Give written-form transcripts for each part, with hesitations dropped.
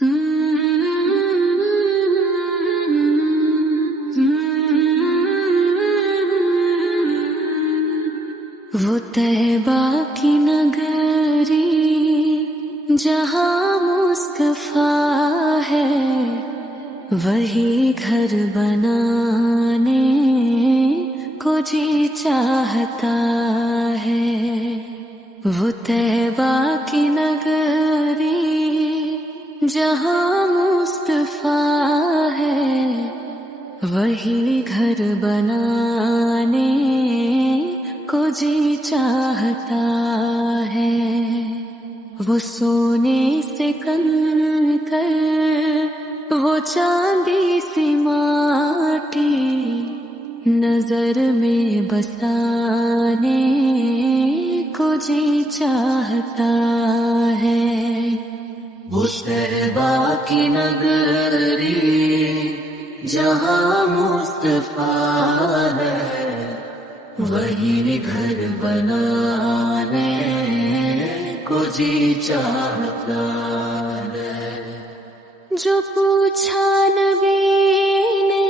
وہ طیبہ کی نگری جہاں مصطفیٰ ہے، وہی گھر بنانے کو جی چاہتا ہے۔ وہ طیبہ کی نگری جہاں مصطفیٰ ہے، وہی گھر بنانے کو جی چاہتا ہے۔ وہ سونے سے کنکر، وہ چاندی سی ماٹی نظر میں بسانے کو جی چاہتا ہے۔ اس طیبہ کی نگری جہاں مصطفیٰ ہے، وہی گھر بنانے کو جی چاہتا ہے۔ جو پوچھا نبی نے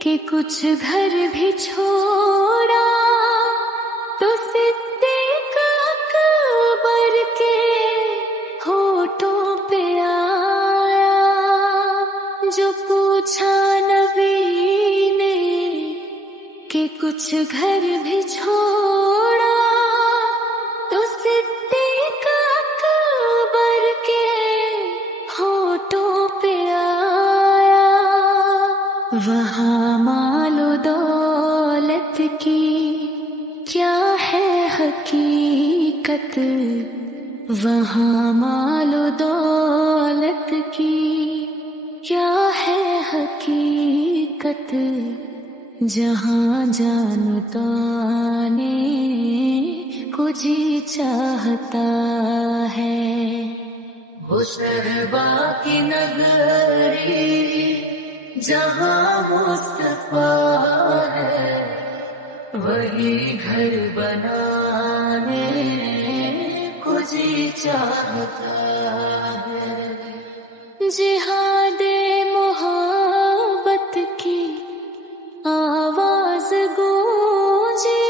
کہ کچھ گھر بھی چھوڑا، تو صدیق اکبر کے ہونٹوں پہ آیا۔ جو پوچھا نبی نے کہ کچھ گھر بھی چھوڑا، تو صدیق اکبر کے ہونٹوں پہ آیا۔ وہاں مال و دولت کی کیا ہے حقیقت، وہاں مال و دولت کی کیا ہے حقیقت، جہاں جانتانے کو جی چاہتا ہے۔ وہ طیبہ کی نگری جہاں مصطفیٰ ہے، وہی گھر بنانے کو جی چاہتا ہے۔ جہاد محبت کی آواز گونجی،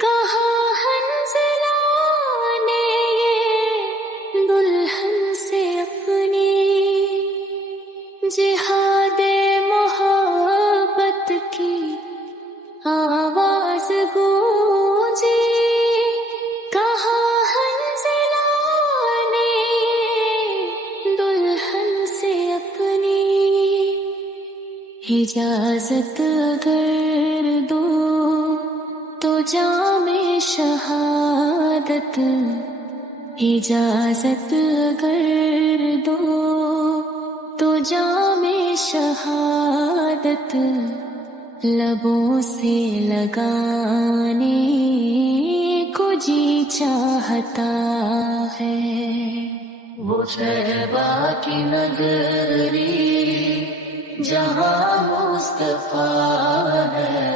کہاں حنظلہ نے یہ دلہن سے اپنی۔ جہاد محبت کی آواز گونجی، کہاں حنظلہ نے یہ دلہن سے اپنی۔ اجازت اگر دو تو جام شہادت، اجازت اگر دو تو جام شہادت لبوں سے لگانے کو جی چاہتا ہے۔ وہ طیبہ کی نگری جہاں مصطفیٰ ہے،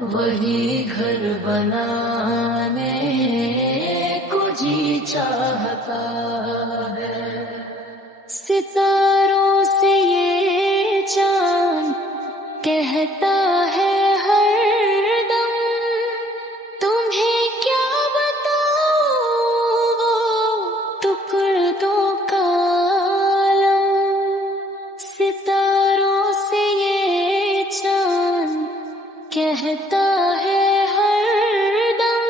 وہی گھر بنانے کو جی چاہتا ہے۔ ستاروں سے یہ چاند کہتا ہے ہر دم، تمہیں کیا بتاؤں وہ ٹکڑوں کا عالم۔ ستاروں سے یہ چاند کہتا ہے ہر دم،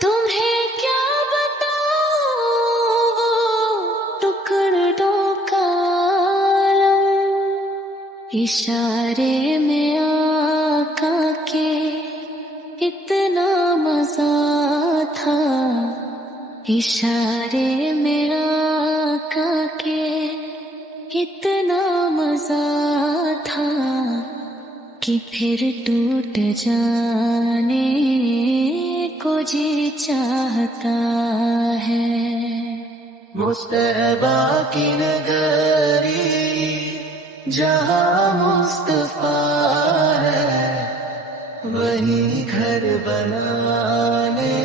تمہیں کیا بتاؤں وہ ٹکڑوں کا عالم۔ اشارے میں آقا کے اتنا مزہ تھا، اشارے میں آقا کے اتنا مزہ تھا کہ پھر ٹوٹ جانے کو جی چاہتا ہے۔ مصطفیٰ کی نگری جہاں مصطفیٰ ہے، وہی گھر بنانے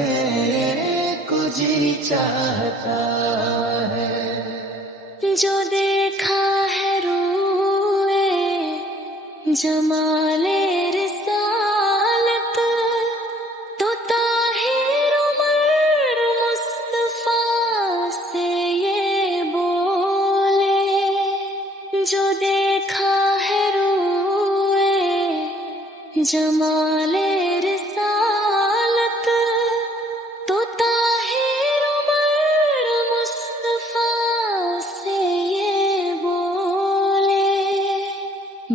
کو جی چاہتا ہے۔ جو دیکھا ہے روئے جمال رسالت تو طاہر عمر مصطفیٰ سے یہ بولے، جو دیکھا ہے روئے جمال رسالت تو طاہر عمر مصطفیٰ سے یہ بولے،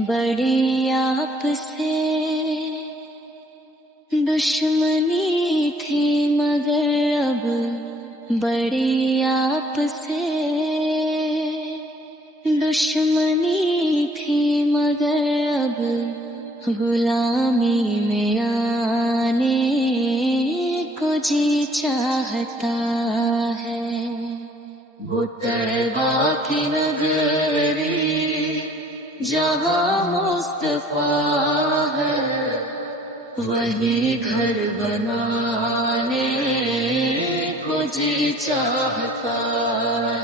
بڑی آپ سے دشمنی تھی مگر اب بڑی آپ سے دشمنی تھی مگر اب غلامی میں آنے کو جی چاہتا ہے۔ وہ طیبہ کی نگری جہاں مصطفیٰ ہے، وہی گھر بنانے کو جی چاہتا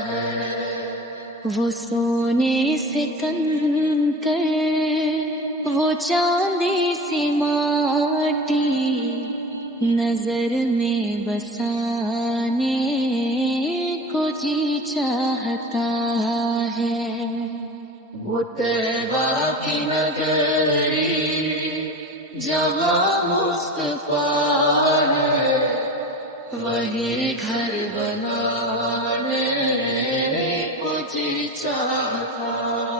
ہے۔ وہ سونے سے تن کر وہ چاندی سی ماٹی نظر میں بسانے کو جی چاہتا ہے۔ وہ طیبہ کی نگری جہاں مصطفیٰ ہے، وہی گھر بنانے کو جی چاہتا